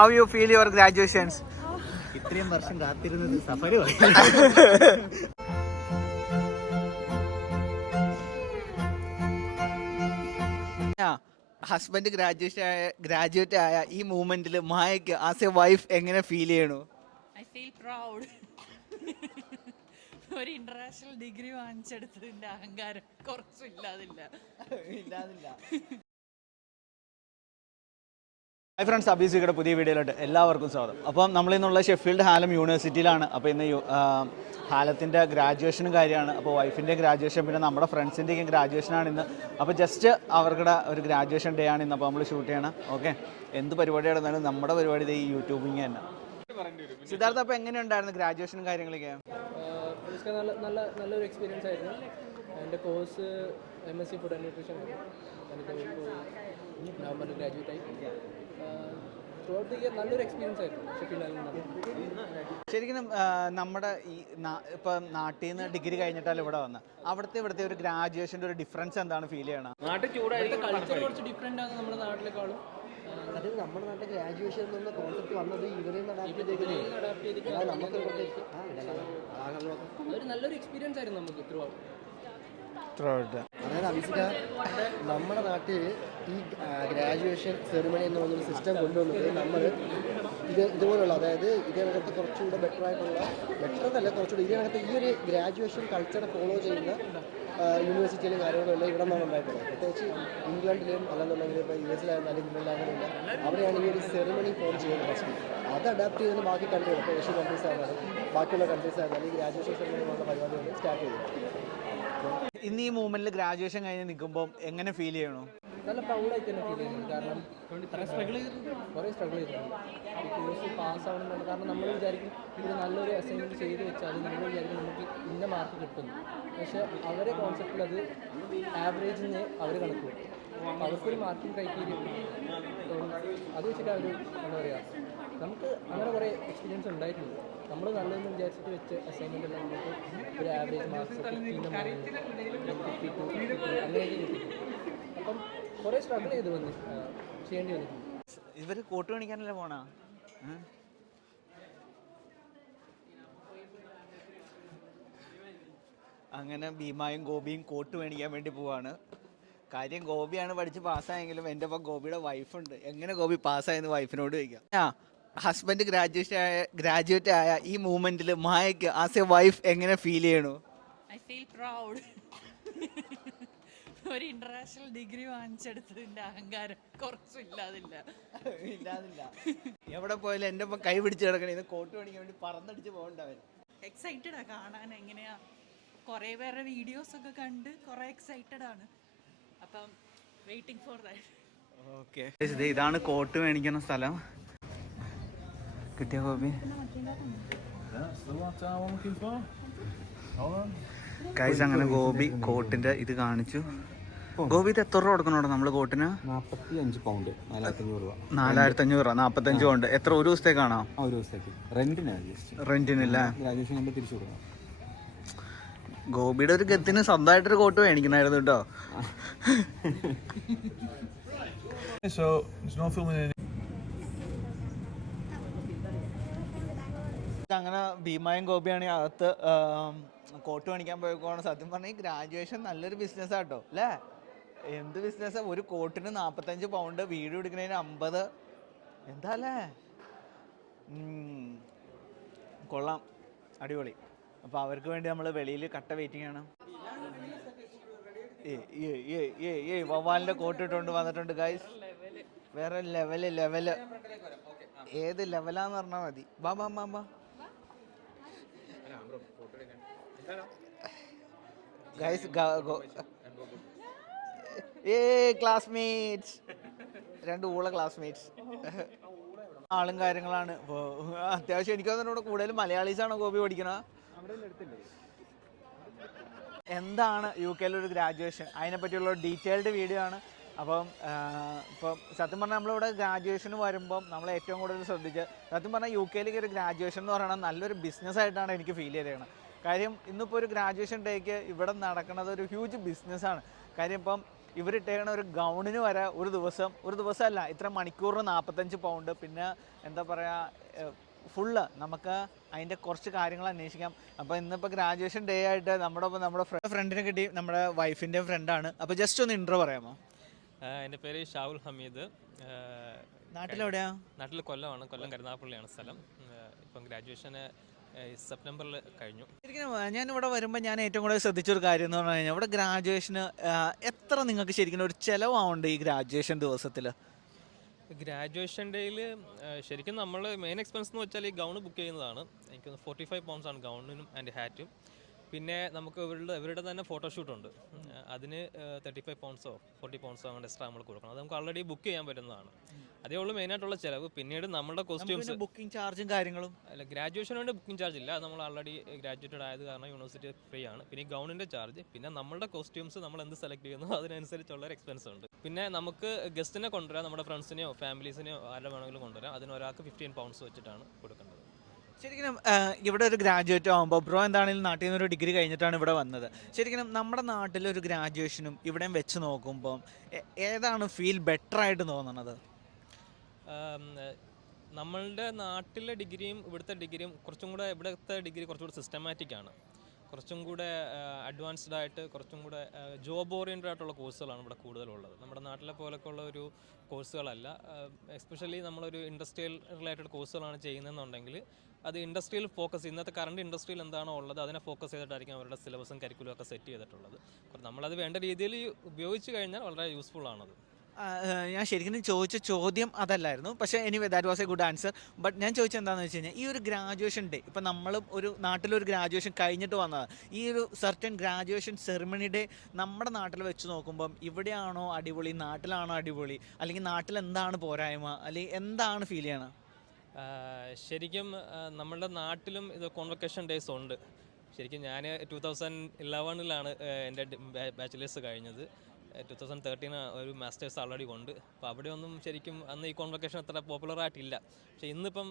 How you feel your graduations? ഇത്രയും വർഷം കാത്തിരുന്നത് സഫലമായി. ഹസ്ബൻഡ് ഗ്രാജുവേറ്റ് ആയ ഈ മൂമെന്റിൽ മായക്ക് ആസ് എ വൈഫ് എങ്ങനെ ഫീൽ ചെയ്യണു? I feel proud. ഒരു ഇന്റർനാഷണൽ ഡിഗ്രി വാങ്ങിച്ചെടുത്തതിന്റെ അഹങ്കാരം കുറച്ചും ഇല്ലാതില്ല. ഹായ് ഫ്രണ്ട്സ്, അബീസിയുടെ പുതിയ വീഡിയോയിലോട്ട് എല്ലാവർക്കും സ്വാഗതം. അപ്പം നമ്മളിന്നുള്ള ഷെഫീൽഡ് ഹാലം യൂണിവേഴ്സിറ്റിയിലാണ്. അപ്പോൾ ഇന്ന് ഹാലത്തിൻ്റെ ഗ്രാജുവേഷനും കാര്യമാണ്. അപ്പോൾ വൈഫിൻ്റെ ഗ്രാജുവേഷൻ, പിന്നെ നമ്മുടെ ഫ്രണ്ട്സിൻ്റെയും ഗ്രാജുവേഷനാണ് ഇന്ന്. അപ്പോൾ ജസ്റ്റ് അവരുടെ ഒരു ഗ്രാജുവേഷൻ ഡേ ആണ് ഇന്ന്. അപ്പോൾ നമ്മൾ ഷൂട്ട് ചെയ്യണം. ഓക്കെ, എന്ത് പരിപാടി നടന്നാലും നമ്മുടെ പരിപാടി ഈ യൂട്യൂബിങ് തന്നെ. സിദ്ധാർത്ഥ, അപ്പോൾ എങ്ങനെയുണ്ടായിരുന്നു ഗ്രാജുവേഷനും കാര്യങ്ങളൊക്കെ? നല്ലൊരു എക്സ്പീരിയൻസ് ആയിരുന്നു. എൻ്റെ course MSc food and nutrition നവംബറിൽ ഗ്രാജുവേറ്റ് ആയി. ത്രൂഔട്ട് ദി ഇയർ നല്ലൊരു എക്സ്പീരിയൻസ് ആയിരുന്നു. ശരിക്കും നമ്മുടെ ഈ ഇപ്പം നാട്ടിൽ നിന്ന് ഡിഗ്രി കഴിഞ്ഞിട്ടല്ല ഇവിടെ വന്നത്, ഇവിടുത്തെ ഒരു ഗ്രാജുവേഷൻ്റെ ഒരു ഡിഫറൻസ് എന്താണ് ഫീൽ ചെയ്യണം? കൾച്ചർ കുറച്ച് ഡിഫറെൻ്റ് ആണ് നമ്മുടെ നാട്ടിലേക്കാളും. അത് നമ്മുടെ നാട്ടിൽ ഗ്രാജുവേഷൻ എന്ന കോൺസെപ്റ്റ് വന്നത് ഇവരെയും ഒരു നല്ലൊരു എക്സ്പീരിയൻസ് ആയിരുന്നു നമുക്ക് ത്രൂ ഔട്ട്. അതായത് അഭിസിക, നമ്മുടെ നാട്ടിൽ ഈ ഗ്രാജുവേഷൻ സെറിമണി എന്ന് പറയുന്നൊരു സിസ്റ്റം കൊണ്ടുവന്നത് നമ്മൾ ഇതുപോലുള്ള, അതായത് ഇതിനകത്ത് കുറച്ചുകൂടെ ബെറ്റർ എന്നല്ല, കുറച്ചുകൂടെ ഇതിനകത്ത് ഈ ഒരു ഗ്രാജുവേഷൻ കൾച്ചർ ഫോളോ ചെയ്യുന്ന യൂണിവേഴ്സിറ്റിയിലും കാര്യങ്ങളെല്ലാം ഇവിടെ നിന്നാണ് ഉണ്ടായിട്ടുള്ളത്. പ്രത്യേകിച്ച് ഇംഗ്ലണ്ടിലും അല്ലെന്നുണ്ടെങ്കിൽ ഇപ്പോൾ US അല്ലെങ്കിൽ ഇംഗ്ലണ്ടിലാകുന്നില്ല, അവിടെയാണ് ഈ ഒരു സെറിമണി ഫോം ചെയ്യുന്നത്. ഫസ്റ്റ് അത് അഡാപ്റ്റ് ചെയ്യുന്ന ബാക്കി കൺട്രികൾ, ഇപ്പോൾ ഏഷ്യൻ കൺട്രീസ് ആയിരുന്നാലും ബാക്കിയുള്ള കൺട്രീസ് ആയിരുന്നാലും ഈ ഗ്രാജുവേഷൻ സെറിമണി പോലുള്ള പരിപാടികൾ സ്റ്റാർട്ട് ചെയ്തു. ഇന്ന് ഈ മൂമെന്റിൽ ഗ്രാജുവേഷൻ കഴിഞ്ഞ് നിൽക്കുമ്പോൾ എങ്ങനെ ഫീൽ ചെയ്യണോ? നല്ല പ്രൗഡായിട്ട് തന്നെ ഫീൽ ചെയ്യുന്നു. കാരണം കുറേ സ്ട്രഗിൾ ചെയ്തിട്ടുണ്ട് ഈ കോഴ്സ് പാസ്സാവണമെന്നുണ്ട്. കാരണം നമ്മൾ വിചാരിക്കും ഇത് നല്ലൊരു അസൈൻമെൻറ്റ് ചെയ്ത് വെച്ചാൽ നമ്മൾ വിചാരിക്കും നമുക്ക് ഇന്ന മാർക്ക് കിട്ടുന്നു. പക്ഷേ അവരെ കോൺസെപ്റ്റിൽ അത് ആവറേജിന് അവർ കണക്ക് കൂട്ടും. അപ്പോൾ അവർക്കൊരു മാർക്കിംഗ് ക്രൈറ്റീരിയ അത് വെച്ചിട്ട് അവർ എന്താ പറയുക, നമുക്ക് അങ്ങനെ കുറേ എക്സ്പീരിയൻസ് ഉണ്ടായിട്ടുണ്ട്. നമ്മൾ നല്ലതെന്ന് വിചാരിച്ചിട്ട് വെച്ച് അസൈൻമെൻ്റ് എല്ലാം നമുക്ക് ഒരു ആവറേജ് മാർക്സ് 52 അങ്ങനെയൊക്കെ കിട്ടി. അപ്പം കുറേ സ്ട്രഗിൾ ചെയ്ത് ചെയ്യേണ്ടി വന്നു. ഇവർ കോട്ട് കാണിക്കാനല്ലേ പോണാ? അങ്ങനെ ഭീമായും ഗോപിയും കോട്ട് മേടിക്കാൻ വേണ്ടി പോവാണ്. കാര്യം ഗോപിയാണ് പഠിച്ച് പാസ്സായെങ്കിലും എൻ്റെ ഒപ്പം ഗോപിയുടെ വൈഫുണ്ട്. എങ്ങനെ ഗോപി പാസ്സായെന്ന് വൈഫിനോട് ചോദിക്കാം. ഹസ്ബൻഡ് ഗ്രാജുവേറ്റ് ആയ ഈ മൂമെന്റിൽ മായക്ക് ആസ് എ വൈഫ് എങ്ങനെ ഫീൽ ചെയ്യണു? I feel proud. ഒരു ഇന്റർനാഷണൽ ഡിഗ്രി വാങ്ങിച്ചെടുത്തതിന്റെ അഹങ്കാരം കുറച്ചും ഇല്ലാതില്ല. എവിടെ പോയാലും എൻ്റെ ഒപ്പം കൈ പിടിച്ച് കിടക്കണേ, ഇത് കോട്ട് മേടിക്കാൻ വേണ്ടി പറന്നടിച്ച് പോകണ്ടവർ. എക്സൈറ്റഡാ കാണാൻ. എങ്ങനെയാ, കുറേ പേരുടെ വീഡിയോസ് ഒക്കെ കണ്ട് കുറേ എക്സൈറ്റഡ് ആണ്. അപ്പം വെയിറ്റിംഗ് ഫോർ ദാറ്റ്. ഓക്കെ, ഇതാണ് കോട്ട് മേടിക്കുന്ന സ്ഥലം. കിട്ടിയ ഗോപി? ഗൈസ്, അങ്ങനെ ഗോപി കോട്ടിന്റെ ഇത് കാണിച്ചു. ഗോപി, ഇത് എത്ര രൂപ കൊടുക്കണോ നമ്മള് കോട്ടിന്? 45 പൗണ്ട്, 4500 രൂപ. 4500, പൗണ്ട്. എത്ര, ഒരു ദിവസത്തേക്കാണോ? ഒരു ദിവസത്തേക്ക് റെന്റിനില്ല. ഗ്രാജുവേഷൻ കൊണ്ട് തിരിച്ചു കൊടുക്കണം. ഗോപിയുടെ ഒരു ഗത്തിന് സ്വന്തമായിട്ടൊരു കോട്ട് മേടിക്കണായിരുന്നു കേട്ടോ. അങ്ങനെ ഭീമായും ഗോപിയാണ് അകത്ത് കോട്ട് മേടിക്കാൻ പോയിക്കോണം. സത്യം പറഞ്ഞാൽ ഈ ഗ്രാജുവേഷൻ നല്ലൊരു ബിസിനസ് ആട്ടോ അല്ലേ? എന്ത് ബിസിനസ്സാണ്? ഒരു കോട്ടിന് 45 പൗണ്ട്, വീഡിയോ എടുക്കുന്നതിന് 50. എന്താ അല്ലേ? കൊള്ളാം, അടിപൊളി. അപ്പോൾ അവർക്ക് വേണ്ടി നമ്മൾ വെളിയിൽ കട്ട വെയിറ്റിംഗ് ആണ്. വവ്വാലിൻ്റെ കോട്ട് ഇട്ടുകൊണ്ട് വന്നിട്ടുണ്ട് ഗൈസ്. വേറെ ലെവല്. ഏത് ലെവലാന്ന് പറഞ്ഞാൽ മതി. ബാ ഗൈസ്, ക്ലാസ്മേറ്റ്സ്, 2 ഊള ക്ലാസ്മേറ്റ്സ്. ആളും കാര്യങ്ങളാണ്. അത്യാവശ്യം എനിക്ക് തോന്നുന്നു കൂടുതലും മലയാളീസാണോ ഗോപി പഠിക്കണ? എന്താണ് UK ഒരു ഗ്രാജുവേഷൻ, അതിനെപ്പറ്റിയുള്ള ഡീറ്റെയിൽഡ് വീഡിയോ ആണ്. അപ്പം സത്യം പറഞ്ഞാൽ നമ്മളിവിടെ ഗ്രാജുവേഷന് വരുമ്പം നമ്മൾ ഏറ്റവും കൂടുതൽ ശ്രദ്ധിച്ച്, സത്യം പറഞ്ഞാൽ UK ഒരു ഗ്രാജുവേഷൻ എന്ന് പറയുന്നത് നല്ലൊരു ബിസിനസ്സായിട്ടാണ് എനിക്ക് ഫീൽ ചെയ്തേക്കുന്നത്. കാര്യം ഇന്നിപ്പോൾ ഒരു ഗ്രാജുവേഷൻ ഡേക്ക് ഇവിടെ നടക്കുന്നത് ഒരു ഹ്യൂജ് ബിസിനസ്സാണ്. കാര്യം ഇപ്പം ഇവരിട്ടേക്കണ ഒരു ഗൗണിന് വരെ ഒരു ദിവസമല്ല ഇത്ര മണിക്കൂറിന് 45 പൗണ്ട്. പിന്നെ എന്താ പറയുക, ഫുള്ള് നമുക്ക് അതിൻ്റെ കുറച്ച് കാര്യങ്ങൾ അന്വേഷിക്കാം. അപ്പോൾ ഇന്നിപ്പോൾ ഗ്രാജുവേഷൻ ഡേ ആയിട്ട് നമ്മുടെ ഫ്രണ്ടിനെ കിട്ടി, നമ്മുടെ വൈഫിൻ്റെ ഫ്രണ്ടാണ്. അപ്പോൾ ജസ്റ്റ് ഒന്ന് ഇൻട്രോ പറയാമോ? എൻ്റെ പേര് ഷാവുൽ ഹമീദ്. നാട്ടിലെവിടെയാ? നാട്ടിൽ കൊല്ലമാണ്, കൊല്ലം കരുനാഗപ്പള്ളിയാണ് സ്ഥലം. ഇപ്പം ഗ്രാജുവേഷന് സെപ്റ്റംബറിൽ കഴിഞ്ഞു. ശരിക്കും ഞാൻ ഇവിടെ വരുമ്പോൾ ഞാൻ ഏറ്റവും കൂടുതൽ ശ്രദ്ധിച്ചൊരു കാര്യം എന്ന് പറഞ്ഞു കഴിഞ്ഞാൽ ഇവിടെ ഗ്രാജുവേഷന് എത്ര നിങ്ങൾക്ക് ശരിക്കും ഒരു ചിലവാവുണ്ട് ഈ ഗ്രാജുവേഷൻ ദിവസത്തിൽ? ഗ്രാജുവേഷൻ ഡേയിൽ ശരിക്കും നമ്മൾ മെയിൻ എക്സ്പെൻസ് എന്ന് വെച്ചാൽ ഈ ഗൗൺ ബുക്ക് ചെയ്യുന്നതാണ്. എനിക്ക് 45 പൗണ്ട്സ് ആണ് ഗൗണിനും ആൻഡ് ഹാറ്റും. പിന്നെ നമുക്ക് ഇവരുടെ തന്നെ ഫോട്ടോഷൂട്ടുണ്ട്, അതിന് 35 പൗണ്ട്സോ 40 പൗണ്ട്സോ അങ്ങനെ എക്സ്ട്രാ നമ്മൾ കൊടുക്കണം. അത് നമുക്ക് ഓൾറെഡി ബുക്ക് ചെയ്യാൻ പറ്റുന്നതാണ്. അതേ ഉള്ളൂ മെയിനായിട്ടുള്ള ചിലവ്. പിന്നീട് നമ്മുടെ കോസ്റ്റ്യൂംസ്, ബുക്കിംഗ് ചാർജും കാര്യങ്ങളും. അല്ല, ഗ്രാജുവേഷൻ വേണ്ടി ബുക്കിംഗ് ചാർജ് ഇല്ല, അത് നമ്മൾ ഓൾറെഡി ഗ്രാജുവേറ്റഡ് ആയത് കാരണം യൂണിവേഴ്സിറ്റി ഫ്രീ ആണ്. പിന്നെ ഈ ഗൗണിൻ്റെ ചാർജ്, പിന്നെ നമ്മുടെ കോസ്റ്റ്യൂംസ് നമ്മൾ എന്ത് സെലക്ട് ചെയ്യുന്നു അതിനനുസരിച്ചുള്ള ഒരു എക്സ്പെൻസ് ഉണ്ട്. പിന്നെ നമുക്ക് ഗസ്റ്റിനെ കൊണ്ടുവരാം, നമ്മുടെ ഫ്രണ്ട്സിനെയോ ഫാമിലീസിനെയോ ആരുടെ വേണമെങ്കിലും കൊണ്ടുവരാം. അതിന് ഒരാൾക്ക് 15 പൗണ്ട്സ് വെച്ചിട്ടാണ് കൊടുക്കേണ്ടത്. ശരിക്കും ഇവിടെ ഒരു ഗ്രാജുവേറ്റ് ആകുമ്പോൾ ബ്രോ എന്താണെങ്കിലും നാട്ടിൽ നിന്ന് ഒരു ഡിഗ്രി കഴിഞ്ഞിട്ടാണ് ഇവിടെ വന്നത്. ശരിക്കും നമ്മുടെ നാട്ടിലൊരു ഗ്രാജുവേഷനും ഇവിടെയും വെച്ച് നോക്കുമ്പോൾ ഏതാണ് ഫീൽ ബെറ്റർ ആയിട്ട് തോന്നുന്നത്? നമ്മളുടെ നാട്ടിലെ ഡിഗ്രിയും ഇവിടുത്തെ ഡിഗ്രിയും ഇവിടുത്തെ ഡിഗ്രി കുറച്ചുകൂടെ സിസ്റ്റമാറ്റിക് ആണ്, കുറച്ചും കൂടെ അഡ്വാൻസ്ഡ് ആയിട്ട്, കുറച്ചും കൂടെ ജോബ് ഓറിയൻറ്റഡ് ആയിട്ടുള്ള കോഴ്സുകളാണ് ഇവിടെ കൂടുതലുള്ളത്. നമ്മുടെ നാട്ടിലെ പോലൊക്കെ ഉള്ള ഒരു കോഴ്സുകളല്ല. എസ്പെഷ്യലി നമ്മളൊരു ഇൻഡസ്ട്രിയൽ റിലേറ്റഡ് കോഴ്സുകളാണ് ചെയ്യുന്നതെന്നുണ്ടെങ്കിൽ അത് ഇൻഡസ്ട്രിയിൽ ഫോക്കസ്, ഇന്നത്തെ കറണ്ട് ഇൻഡസ്ട്രിയിൽ എന്താണോ ഉള്ളത് അതിനെ ഫോക്കസ് ചെയ്തിട്ടായിരിക്കും അവരുടെ സിലബസും കരിക്കുലം ഒക്കെ സെറ്റ് ചെയ്തിട്ടുള്ളത്. നമ്മളത് വേണ്ട രീതിയിൽ ഉപയോഗിച്ച് കഴിഞ്ഞാൽ വളരെ യൂസ്ഫുൾ ആണത്. ഞാൻ ശരിക്കും ചോദിച്ച ചോദ്യം അതല്ലായിരുന്നു, പക്ഷേ anyway that was A good answer. But ഞാൻ ചോദിച്ചത് എന്താണെന്ന് വെച്ച് കഴിഞ്ഞാൽ ഈ ഒരു ഗ്രാജുവേഷൻ ഡേ, ഇപ്പം നമ്മൾ ഒരു നാട്ടിലൊരു ഗ്രാജുവേഷൻ കഴിഞ്ഞിട്ട് വന്നതാണ്, ഈ ഒരു സർട്ടൻ ഗ്രാജുവേഷൻ സെറിമണി ഡേ നമ്മുടെ നാട്ടിൽ വെച്ച് നോക്കുമ്പം ഇവിടെയാണോ അടിപൊളി, നാട്ടിലാണോ അടിപൊളി, അല്ലെങ്കിൽ നാട്ടിൽ എന്താണ് പോരായ്മ, അല്ലെങ്കിൽ എന്താണ് ഫീൽ ചെയ്യണം? ശരിക്കും നമ്മളുടെ നാട്ടിലും ഇത് കോൺവൊക്കേഷൻ ഡേയ്സ് ഉണ്ട്. ശരിക്കും ഞാൻ 2011 എൻ്റെ ബാച്ചിലേഴ്സ് കഴിഞ്ഞത്. 2013 ഒരു മാസ്റ്റേഴ്സ് ഓൾറെഡി ഉണ്ട്. അപ്പോൾ അവിടെയൊന്നും ശരിക്കും അന്ന് ഈ കോൺവൊക്കേഷൻ അത്ര പോപ്പുലറായിട്ടില്ല. പക്ഷേ ഇന്നിപ്പം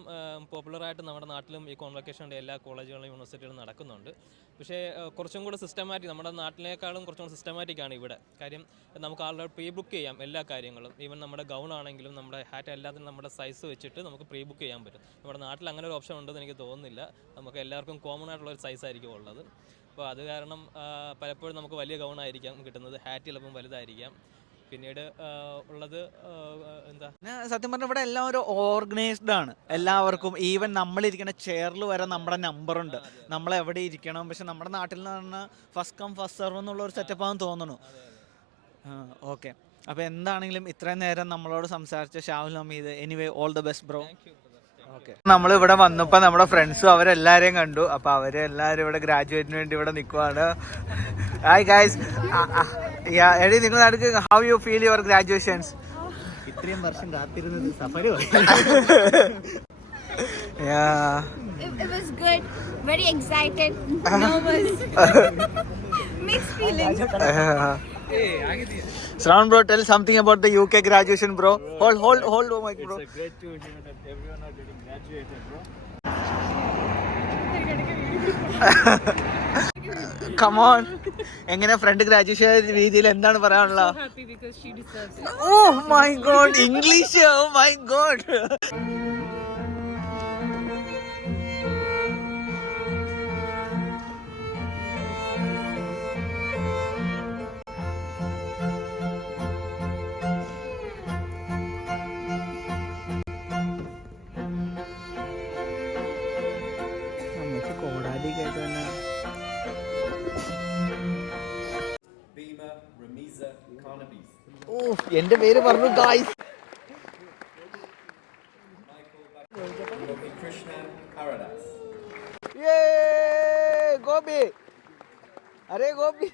പോപ്പുലറായിട്ട് നമ്മുടെ നാട്ടിലും ഈ കോൺവൊക്കേഷൻ ഡേ എല്ലാ കോളേജുകളിലും യൂണിവേഴ്സിറ്റികളും നടക്കുന്നുണ്ട്. പക്ഷേ കുറച്ചും കൂടെ സിസ്റ്റമാറ്റിക്, നമ്മുടെ നാട്ടിലേക്കാളും കുറച്ചും കൂടെ സിസ്റ്റമാറ്റിക്കാണ് ഇവിടെ. കാര്യം നമുക്ക് ആൾറെഡി പ്രീ ബുക്ക് ചെയ്യാം എല്ലാ കാര്യങ്ങളും. ഈവൻ നമ്മുടെ ഗൗൺ ആണെങ്കിലും നമ്മുടെ ഹാറ്റ് എല്ലാത്തിനും നമ്മുടെ സൈസ് വെച്ചിട്ട് നമുക്ക് പ്രീ ബുക്ക് ചെയ്യാൻ പറ്റും. നമ്മുടെ നാട്ടിൽ അങ്ങനെ ഒരു ഓപ്ഷൻ ഉണ്ടെന്ന് എനിക്ക് തോന്നുന്നില്ല. നമുക്ക് എല്ലാവർക്കും കോമൺ ആയിട്ടുള്ള ഒരു സൈസ് ആയിരിക്കും ഉള്ളത്. അപ്പോൾ അത് കാരണം പലപ്പോഴും നമുക്ക് വലിയ ഗൗണായിരിക്കാം കിട്ടുന്നത്, ഹാറ്റ് ചിലപ്പം വലുതായിരിക്കാം. പിന്നീട് ഉള്ളത് എന്താ, സത്യം പറഞ്ഞാൽ ഇവിടെ എല്ലാം ഒരു ഓർഗനൈസ്ഡ് ആണ് എല്ലാവർക്കും. ഈവൻ നമ്മളിരിക്കുന്ന ചെയറിൽ വരെ നമ്മുടെ നമ്പറുണ്ട്, നമ്മൾ എവിടെ ഇരിക്കണം. പക്ഷെ നമ്മുടെ നാട്ടിൽ നിന്ന് പറഞ്ഞാൽ ഫസ്റ്റ് കം ഫസ്റ്റ് സെർവ് എന്നുള്ള ഒരു സെറ്റപ്പാണെന്ന് തോന്നുന്നു. ഓക്കെ, അപ്പോൾ എന്താണെങ്കിലും ഇത്രയും നേരം നമ്മളോട് സംസാരിച്ച Shahul Hameed, anyway all the best bro. Okay, നമ്മളിവിടെ വന്നപ്പോൾ നമ്മുടെ ഫ്രണ്ട്സും അവരെല്ലാവരെയും കണ്ടു. അപ്പോൾ അവരെല്ലാവരും ഇവിടെ ഗ്രാജുവേറ്റിന് വേണ്ടി ഇവിടെ നിൽക്കുവാണ്. ഹായ് ഗൈസ്, എടി നിങ്ങൾ നടക്ക്, how you feel your graduations? ഇത്രയും വർഷം കാത്തിരുന്നത് സഫലമായി. It was good, very excited, nervous, mixed feelings. Shravan bro, tell something about the UK graduation bro. Hold mic bro. It's great to hear that everyone are getting graduated, bro. Come on. എങ്ങനെ front graduation രീതിയിൽ എന്താണ് പറയാനുള്ളത്? happy because she deserves it. Oh my god, English, oh my god. എന്റെ പേര് പറഞ്ഞു guys. Gopi, അരേ ഗോപി.